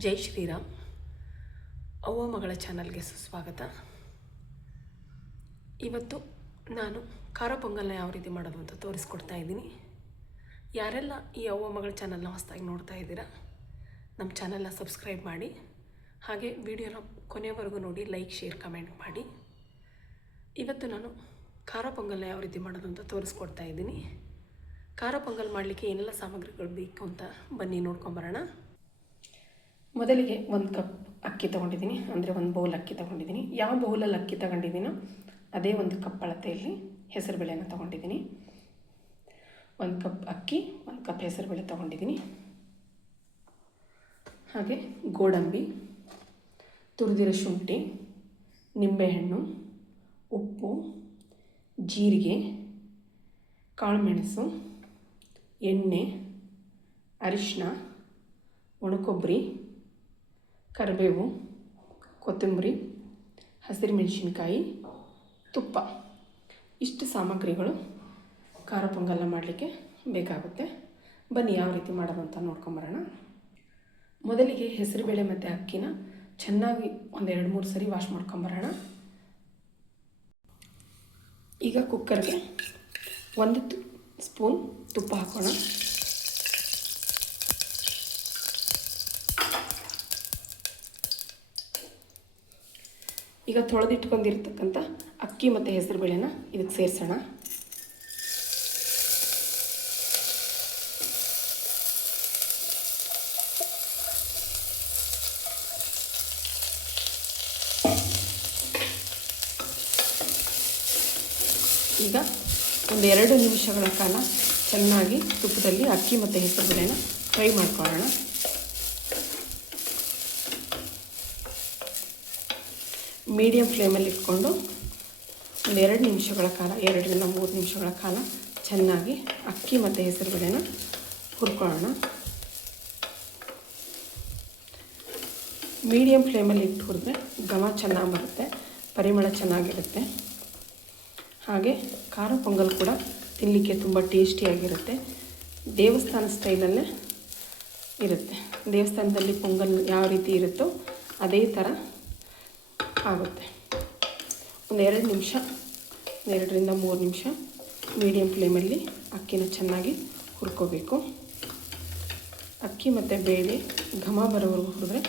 ಜೈ ಶ್ರೀರಾಮ್. ಅವ್ವ ಮಗಳ ಚಾನಲ್ಗೆ ಸುಸ್ವಾಗತ. ಇವತ್ತು ನಾನು ಖಾರ ಪೊಂಗಲ್ನ ಯಾವ ರೀತಿ ಮಾಡೋದು ಅಂತ ತೋರಿಸ್ಕೊಡ್ತಾ ಇದ್ದೀನಿ. ಯಾರೆಲ್ಲ ಈ ಅವ್ವ ಮಗಳ ಚಾನಲ್ನ ಹೊಸದಾಗಿ ನೋಡ್ತಾ ಇದ್ದೀರಾ, ನಮ್ಮ ಚಾನಲ್ನ ಸಬ್ಸ್ಕ್ರೈಬ್ ಮಾಡಿ, ಹಾಗೆ ವಿಡಿಯೋನ ಕೊನೆವರೆಗೂ ನೋಡಿ, ಲೈಕ್, ಶೇರ್, ಕಮೆಂಟ್ ಮಾಡಿ. ಇವತ್ತು ನಾನು ಖಾರ ಪೊಂಗಲ್ನ ಯಾವ ರೀತಿ ಮಾಡೋದು ಅಂತ ತೋರಿಸ್ಕೊಡ್ತಾ ಇದ್ದೀನಿ. ಖಾರ ಪೊಂಗಲ್ ಮಾಡಲಿಕ್ಕೆ ಏನೆಲ್ಲ ಸಾಮಗ್ರಿಗಳು ಬೇಕು ಅಂತ ಬನ್ನಿ ನೋಡ್ಕೊಂಬರೋಣ. ಮೊದಲಿಗೆ 1 ಕಪ್ ಅಕ್ಕಿ ತೊಗೊಂಡಿದ್ದೀನಿ, ಅಂದರೆ 1 ಬೌಲ್ ಅಕ್ಕಿ ತೊಗೊಂಡಿದ್ದೀನಿ. ಯಾವ ಬೌಲಲ್ಲಿ ಅಕ್ಕಿ ತೊಗೊಂಡಿದ್ದೀನೋ ಅದೇ 1 ಕಪ್ ಅಳತೆಯಲ್ಲಿ ಹೆಸರುಬೇಳೆನ ತೊಗೊಂಡಿದ್ದೀನಿ. 1 ಕಪ್ ಅಕ್ಕಿ, 1 ಕಪ್ ಹೆಸರುಬೇಳೆ ತೊಗೊಂಡಿದ್ದೀನಿ. ಹಾಗೆ ಗೋಡಂಬಿ, ತುರಿದಿರೋ ಶುಂಠಿ, ನಿಂಬೆಹಣ್ಣು, ಉಪ್ಪು, ಜೀರಿಗೆ, ಕಾಳುಮೆಣಸು, ಎಣ್ಣೆ, ಅರಿಶಿನ, ಒಣಕೊಬ್ಬರಿ, ಕರಿಬೇವು, ಕೊತ್ತಂಬರಿ, ಹಸಿರು ಮೆಣಸಿನ್ಕಾಯಿ, ತುಪ್ಪ. ಇಷ್ಟು ಸಾಮಗ್ರಿಗಳು ಖಾರ ಪೊಂಗಲ್ನ ಮಾಡಲಿಕ್ಕೆ ಬೇಕಾಗುತ್ತೆ. ಬನ್ನಿ ಯಾವ ರೀತಿ ಮಾಡೋದು ಅಂತ ನೋಡ್ಕೊಂಬರೋಣ. ಮೊದಲಿಗೆ ಹೆಸರುಬೇಳೆ ಮತ್ತು ಅಕ್ಕಿನ ಚೆನ್ನಾಗಿ 1-2-3 ಸರಿ ವಾಶ್ ಮಾಡ್ಕೊಂಬರೋಣ. ಈಗ ಕುಕ್ಕರ್ಗೆ 1 ಸ್ಪೂನ್ ತುಪ್ಪ ಹಾಕೋಣ. ಈಗ ತೊಳೆದಿಟ್ಕೊಂಡಿರ್ತಕ್ಕಂಥ ಅಕ್ಕಿ ಮತ್ತು ಹೆಸರುಬೇಳೆನ ಇದಕ್ಕೆ ಸೇರಿಸೋಣ. ಈಗ 1-2 ನಿಮಿಷಗಳ ಕಾಲ ಚೆನ್ನಾಗಿ ತುಪ್ಪದಲ್ಲಿ ಅಕ್ಕಿ ಮತ್ತು ಹೆಸರುಬೇಳೆನ ಫ್ರೈ ಮಾಡ್ಕೊಳ್ಳೋಣ. ಮೀಡಿಯಮ್ ಫ್ಲೇಮಲ್ಲಿ ಇಟ್ಕೊಂಡು 1-2 ನಿಮಿಷಗಳ ಕಾಲ, 2-3 ನಿಮಿಷಗಳ ಕಾಲ ಚೆನ್ನಾಗಿ ಅಕ್ಕಿ ಮತ್ತು ಹೆಸರುಬೇಳೆನ ಹುರ್ಕೊಳ್ಳೋಣ. ಮೀಡಿಯಮ್ ಫ್ಲೇಮಲ್ಲಿ ಇಟ್ಟು ಹುರಿದ್ರೆ ಘಮ ಚೆನ್ನಾಗಿ ಬರುತ್ತೆ, ಪರಿಮಳ ಚೆನ್ನಾಗಿರುತ್ತೆ. ಹಾಗೆ ಖಾರ ಪೊಂಗಲ್ ಕೂಡ ತಿನ್ನಲಿಕ್ಕೆ ತುಂಬ ಟೇಸ್ಟಿಯಾಗಿರುತ್ತೆ. ದೇವಸ್ಥಾನ ಸ್ಟೈಲಲ್ಲೇ ಇರುತ್ತೆ. ದೇವಸ್ಥಾನದಲ್ಲಿ ಪೊಂಗಲ್ ಯಾವ ರೀತಿ ಇರುತ್ತೋ ಅದೇ ಥರ ಆಗುತ್ತೆ. 1-2 ನಿಮಿಷ, 2-3 ನಿಮಿಷ ಮೀಡಿಯಮ್ ಫ್ಲೇಮಲ್ಲಿ ಅಕ್ಕಿನ ಚೆನ್ನಾಗಿ ಹುರ್ಕೋಬೇಕು. ಅಕ್ಕಿ ಮತ್ತು ಬೇಳೆ ಘಮ ಬರೋವರೆಗೂ ಹುರಿದ್ರೆ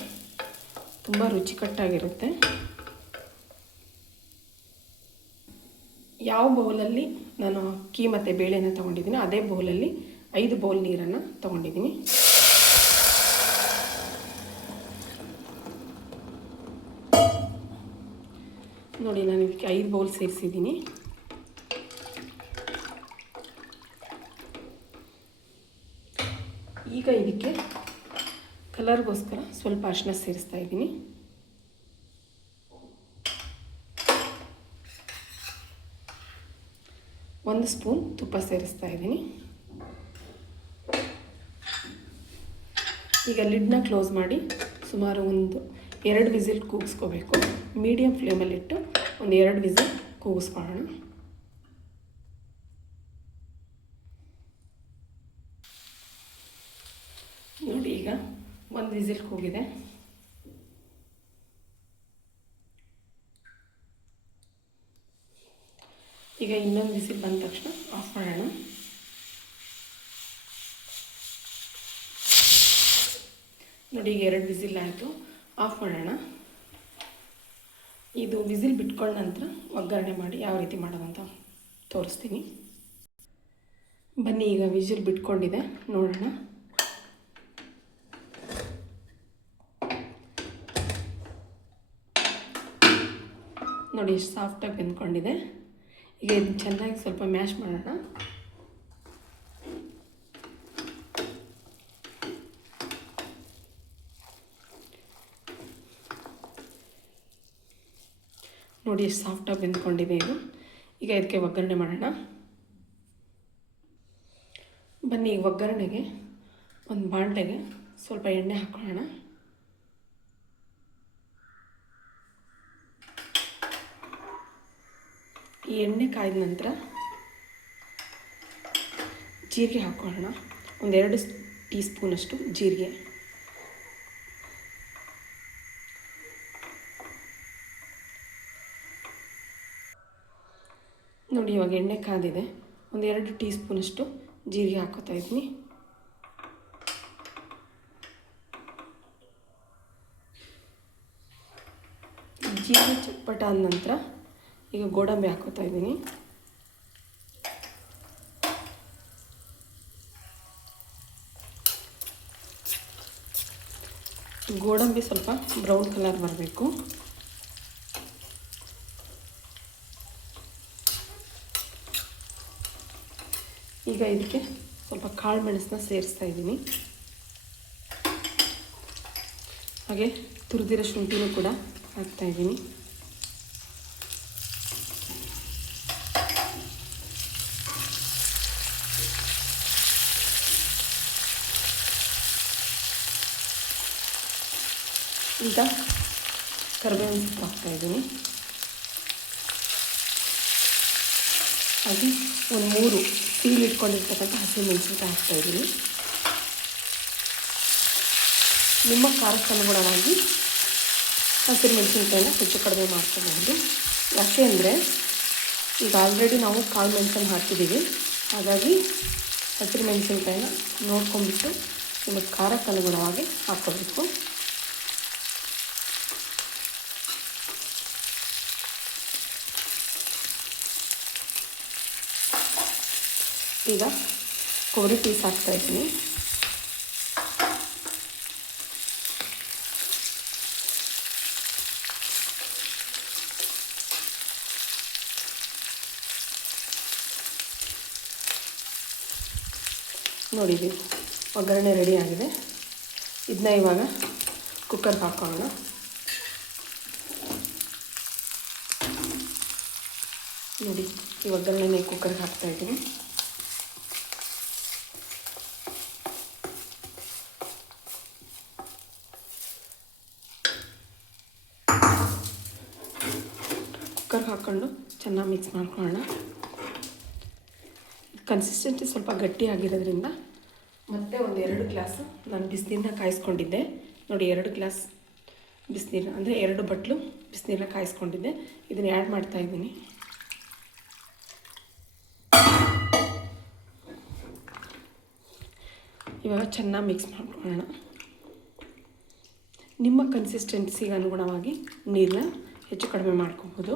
ತುಂಬ ರುಚಿಕಟ್ಟಾಗಿರುತ್ತೆ. ಯಾವ ಬೌಲಲ್ಲಿ ನಾನು ಅಕ್ಕಿ ಮತ್ತು ಬೇಳೆನ ತೊಗೊಂಡಿದ್ದೀನಿ ಅದೇ ಬೌಲಲ್ಲಿ 5 ಬೌಲ್ ನೀರನ್ನು ತೊಗೊಂಡಿದ್ದೀನಿ. ನೋಡಿ, ನಾನು ಇದಕ್ಕೆ 5 ಬೌಲ್ ಸೇರಿಸಿದ್ದೀನಿ. ಈಗ ಇದಕ್ಕೆ ಕಲರ್ಗೋಸ್ಕರ ಸ್ವಲ್ಪ ಅರಿಶಿನ ಸೇರಿಸ್ತಾ ಇದ್ದೀನಿ. ಒಂದು ಸ್ಪೂನ್ ತುಪ್ಪ ಸೇರಿಸ್ತಾ ಇದ್ದೀನಿ. ಈಗ ಲಿಡ್ನ ಕ್ಲೋಸ್ ಮಾಡಿ ಸುಮಾರು 2 ವಿಸಿಲ್ ಕೂಗಿಸ್ಕೋಬೇಕು. ಮೀಡಿಯಮ್ ಫ್ಲೇಮಲ್ಲಿಟ್ಟು 2 ವಿಸಿಲ್ ಕೂಗಿಸ್ಕೊಳ್ಳೋಣ. ನೋಡಿ, ಈಗ 1 ವಿಸಿಲ್ ಕೂಗಿದೆ. ಈಗ ಇನ್ನೊಂದು ವಿಸಿಲ್ ಬಂದ ತಕ್ಷಣ ಆಫ್ ಮಾಡೋಣ. ನೋಡಿ, ಈಗ 2 ವಿಸಿಲ್ ಆಯಿತು, ಆಫ್ ಮಾಡೋಣ. ಇದು ವಿಸಿಲ್ ಬಿಟ್ಕೊಂಡ ನಂತರ ಒಗ್ಗರಣೆ ಮಾಡಿ ಯಾವ ರೀತಿ ಮಾಡೋದು ಅಂತ ತೋರಿಸ್ತೀನಿ. ಬನ್ನಿ, ಈಗ ವಿಸಿಲ್ ಬಿಟ್ಕೊಂಡಿದೆ, ನೋಡೋಣ. ನೋಡಿ, ಎಷ್ಟು ಸಾಫ್ಟಾಗಿ ಬೆಂದ್ಕೊಂಡಿದೆ. ಈಗ ಇದನ್ನು ಚೆನ್ನಾಗಿ ಸ್ವಲ್ಪ ಮ್ಯಾಶ್ ಮಾಡೋಣ. ನೋಡಿ, ಎಷ್ಟು ಸಾಫ್ಟಾಗಿ ಬೆಂದ್ಕೊಂಡಿದೆ ಇದು. ಈಗ ಇದಕ್ಕೆ ಒಗ್ಗರಣೆ ಮಾಡೋಣ. ಬನ್ನಿ, ಈಗ ಒಗ್ಗರಣೆಗೆ ಒಂದು ಬಾಣಲೆಗೆ ಸ್ವಲ್ಪ ಎಣ್ಣೆ ಹಾಕೊಳ್ಳೋಣ. ಈ ಎಣ್ಣೆ ಕಾಯ್ದ ನಂತರ ಜೀರಿಗೆ ಹಾಕೊಳ್ಳೋಣ. 1-2 ಟೀ ಸ್ಪೂನಷ್ಟು ಜೀರಿಗೆ. ನೋಡಿ ಇವಾಗ ಎಣ್ಣೆ ಕಾದಿದೆ. ಒಂದು 2 ಟೀ ಸ್ಪೂನಷ್ಟು ಜೀರಿಗೆ ಹಾಕೋತಾ ಇದ್ದೀನಿ. ಜೀರಿಗೆ ಚಟ್ಪಟ ಆದ ನಂತರ ಈಗ ಗೋಡಂಬಿ ಹಾಕೋತಾ ಇದ್ದೀನಿ. ಗೋಡಂಬಿ ಸ್ವಲ್ಪ ಬ್ರೌನ್ ಕಲರ್ ಬರಬೇಕು. ಈಗ ಇದಕ್ಕೆ ಸ್ವಲ್ಪ ಕಾಳು ಮೆಣಸನ್ನ ಸೇರಿಸ್ತಾ ಇದ್ದೀನಿ. ಹಾಗೆ ತುರಿದಿರೋ ಶುಂಠಿನೂ ಕೂಡ ಹಾಕ್ತಾ ಇದ್ದೀನಿ. ಈಗ ಕರಿಬೇವಿನ ಸೊಪ್ಪು ಹಾಕ್ತಾಯಿದ್ದೀನಿ. ಹಾಗೆ ಒಂದು 3 ಸೀಲ್ ಇಟ್ಕೊಂಡಿರ್ತಕ್ಕಂಥ ಹಸಿಮೆಣಸಿನ್ಕಾಯಿ ಹಾಕ್ತಾಯಿದ್ದೀನಿ. ನಿಮ್ಮ ಖಾರಕ್ಕೆ ಅನುಗುಣವಾಗಿ ಹಸಿರು ಮೆಣಸಿನ್ಕಾಯಿನ ಹೆಚ್ಚು ಕಡಿಮೆ ಮಾಡ್ಕೋಬಹುದು. ಯಾಕೆ ಅಂದರೆ ಈಗ ಆಲ್ರೆಡಿ ನಾವು ಕಾಳು ಮೆಣಸನ್ನು ಹಾಕಿದ್ದೀವಿ. ಹಾಗಾಗಿ ಹಸಿರು ಮೆಣಸಿನ್ಕಾಯಿನ ನೋಡ್ಕೊಂಡ್ಬಿಟ್ಟು ನಿಮಗೆ ಖಾರಕ್ಕೆ ಅನುಗುಣವಾಗಿ ಹಾಕ್ಕೋಬೇಕು. ಈಗ ಕೊಬ್ಬರಿ ಪೀಸ್ ಹಾಕ್ತಾಯಿದ್ದೀನಿ. ನೋಡಿ ಒಗ್ಗರಣೆ ರೆಡಿ ಆಗಿದೆ. ಇದನ್ನ ಇವಾಗ ಕುಕ್ಕರ್ಗೆ ಹಾಕೋಣ. ನೋಡಿ ಈ ಒಗ್ಗರಣೆನೇ ಕುಕ್ಕರ್ಗೆ ಹಾಕ್ತಾಯಿದ್ದೀನಿ. ಕುಕ್ಕರ್ಗೆ ಹಾಕ್ಕೊಂಡು ಚೆನ್ನಾಗಿ ಮಿಕ್ಸ್ ಮಾಡ್ಕೊಳ್ಳೋಣ. ಕನ್ಸಿಸ್ಟೆನ್ಸಿ ಸ್ವಲ್ಪ ಗಟ್ಟಿಯಾಗಿರೋದ್ರಿಂದ ಮತ್ತೆ ಒಂದು 2 ಗ್ಲಾಸ್ ನಾನು ಬಿಸಿನೀರನ್ನ ಕಾಯಿಸ್ಕೊಂಡಿದ್ದೆ. ನೋಡಿ 2 ಗ್ಲಾಸ್ ಬಿಸಿನೀರು ಅಂದರೆ 2 ಬಟ್ಲು ಬಿಸಿನೀರನ್ನ ಕಾಯಿಸ್ಕೊಂಡಿದ್ದೆ. ಇದನ್ನು ಆ್ಯಡ್ ಮಾಡ್ತಾಯಿದ್ದೀನಿ. ಇವಾಗ ಚೆನ್ನಾಗಿ ಮಿಕ್ಸ್ ಮಾಡ್ಕೊಳ್ಳೋಣ. ನಿಮ್ಮ ಕನ್ಸಿಸ್ಟೆನ್ಸಿಗೆ ಅನುಗುಣವಾಗಿ ನೀರನ್ನ ಹೆಚ್ಚು ಕಡಿಮೆ ಮಾಡ್ಕೋಬೋದು.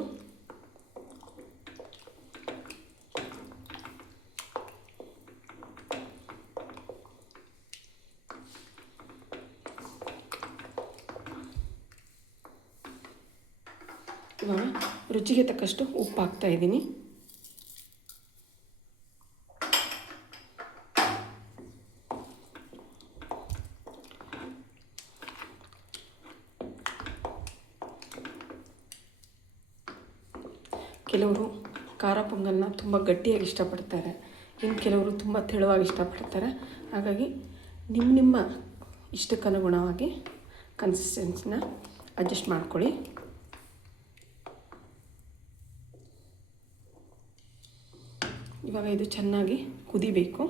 ಇವಾಗ ರುಚಿಗೆ ತಕ್ಕಷ್ಟು ಉಪ್ಪು ಹಾಕ್ತಾ ಇದ್ದೀನಿ. ಕೆಲವರು ಖಾರ ಪೊಂಗಲ್ನ ತುಂಬ ಗಟ್ಟಿಯಾಗಿ ಇಷ್ಟಪಡ್ತಾರೆ, ಇನ್ನು ಕೆಲವರು ತುಂಬ ತೆಳುವಾಗಿ ಇಷ್ಟಪಡ್ತಾರೆ. ಹಾಗಾಗಿ ನಿಮ್ಮ ಇಷ್ಟಕ್ಕನುಗುಣವಾಗಿ ಕನ್ಸಿಸ್ಟೆನ್ಸಿನ ಅಡ್ಜಸ್ಟ್ ಮಾಡ್ಕೊಳ್ಳಿ. ಇವಾಗ ಇದು ಚೆನ್ನಾಗಿ ಕುದಿಬೇಕು.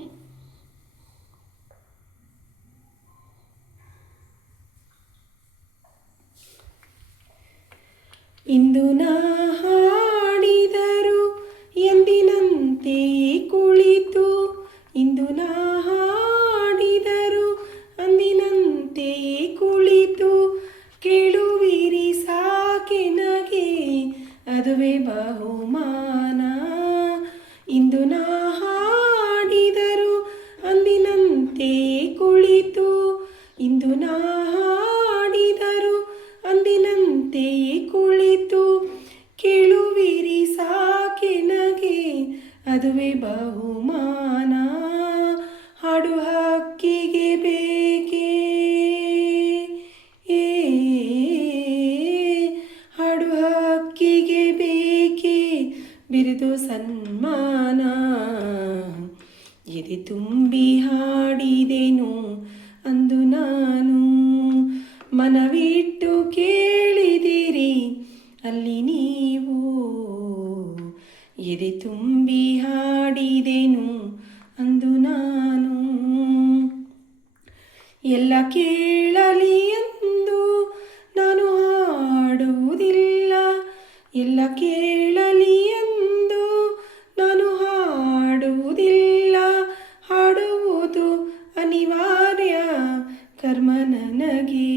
ಇಂದು ನಾ ಹಾಡಿದರು ಎಂದಿನಂತೆ ಕುಳಿತು, ಇಂದು ನಾ ಹಾಡಿದರು ಅಂದಿನಂತೆ ಕುಳಿತು, ಕೇಳುವಿರಿ ಸಾಕೆ ನಗೆ ಅದುವೇ ಬಹುಮಾನ. ಇಂದು ನಾ ಹಾಡಿದರು ಅಂದಿನಂತೆ ಕುಳಿತು, ಇಂದು ನಾ ಹಾಡಿದರು ಅಂದಿನಂತೆ ಕುಳಿತು, ಕೇಳುವಿರಿ ಸಾಕೆ ನಗೆ ಅದುವೇ ಬಹುಮಾನ. ಹಾಡು ಹಕ್ಕಿಗೆ ಬೇಕೇ ಹಾಡು ಹಕ್ಕಿಗೆ ಬೇಕೇ ಬಿರಿದು ಸನ್ಮಾನ. ಎದೆ ತುಂಬಿ ಹಾಡಿದೆನು ಅಂದು ನಾನು, ಮನವಿಟ್ಟು ಕೇಳಿದಿರಿ ಅಲ್ಲಿ ನೀವು. ಎದೆ ತುಂಬಿ ಹಾಡಿದೆನು ಅಂದು ನಾನು, ಎಲ್ಲ ಕೇಳಲಿ ಎಂದು ನಾನು ಹಾಡುವುದಿಲ್ಲ, ಎಲ್ಲ ಕೇಳಲಿ ಎಂದು ನನಗೆ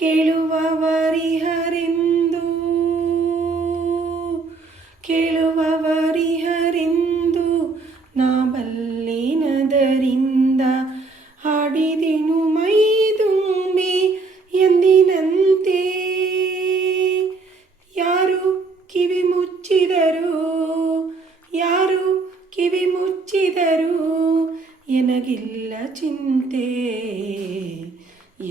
ಕೇಳುವವರಿಹರೆಂದು ನಾ ಬಲ್ಲೆನದರಿಂದ ಹಾಡಿದೆನು ಮೈದುಂಬಿ ಎಂದಿನಂತೆ. ಯಾರು ಕಿವಿ ಮುಚ್ಚಿದರು ಎನಗಿಲ್ಲ ಚಿಂತೆ.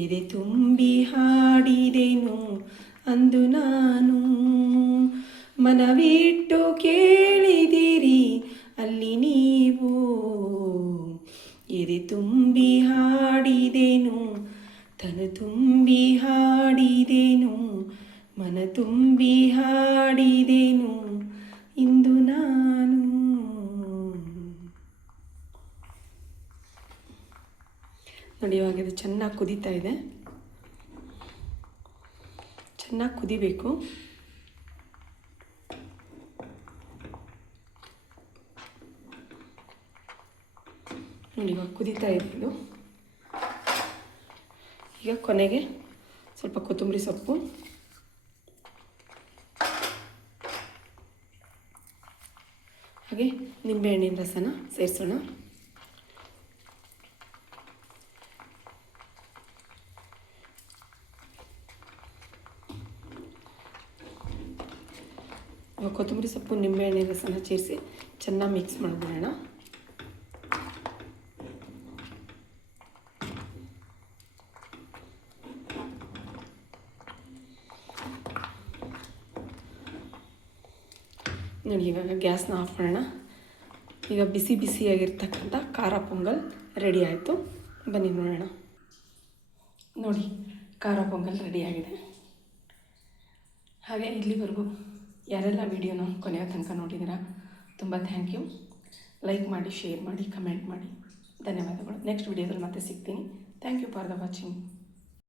ಎದೆ ತುಂಬಿ ಹಾಡಿದೆನು ಅಂದು ನಾನು, ಮನವಿಟ್ಟು ಕೇಳಿದಿರಿ ಅಲ್ಲಿ ನೀವು. ಎದೆ ತುಂಬಿ ಹಾಡಿದೆನು, ತನು ತುಂಬಿ ಹಾಡಿದೆನು, ಮನ ತುಂಬಿ ಹಾಡಿದೆನು ಇಂದು ನಾನು. ನೋಡಿ, ಇವಾಗ ಇದು ಚೆನ್ನಾಗಿ ಕುದೀತಾ ಇದೆ. ಚೆನ್ನಾಗಿ ಕುದಿಬೇಕು. ನೋಡಿ, ಇವಾಗ ಕುದೀತಾ ಇದೆ ಇದು. ಈಗ ಕೊನೆಗೆ ಸ್ವಲ್ಪ ಕೊತ್ತಂಬರಿ ಸೊಪ್ಪು, ಹಾಗೆ ನಿಂಬೆಹಣ್ಣಿನ ರಸನ ಸೇರಿಸೋಣ. ಕೊತ್ತಂಬರಿ ಸೊಪ್ಪು ನಿಂಬೆಹಣ್ಣಿನ ರಸನ ಸೇರಿಸಿ ಚೆನ್ನಾಗಿ ಮಿಕ್ಸ್ ಮಾಡಿಬಿಡೋಣ. ನೋಡಿ, ಇವಾಗ ಗ್ಯಾಸ್ನ ಆಫ್ ಮಾಡೋಣ. ಈಗ ಬಿಸಿಯಾಗಿರ್ತಕ್ಕಂಥ ಖಾರ ಪೊಂಗಲ್ ರೆಡಿ ಆಯಿತು. ಬನ್ನಿ ನೋಡೋಣ. ನೋಡಿ, ಖಾರ ಪೊಂಗಲ್ ರೆಡಿಯಾಗಿದೆ. ಹಾಗೆ ಇಲ್ಲಿವರೆಗೂ ಯಾರೆಲ್ಲ ವಿಡಿಯೋನ ಕೊನೆಯ ತನಕ ನೋಡಿದ್ದೀರಾ ತುಂಬ ಥ್ಯಾಂಕ್ ಯು. ಲೈಕ್ ಮಾಡಿ, ಶೇರ್ ಮಾಡಿ, ಕಮೆಂಟ್ ಮಾಡಿ. ಧನ್ಯವಾದಗಳು. ನೆಕ್ಸ್ಟ್ ವಿಡಿಯೋದಲ್ಲಿ ಮತ್ತೆ ಸಿಗ್ತೀನಿ. Thank you for the watching.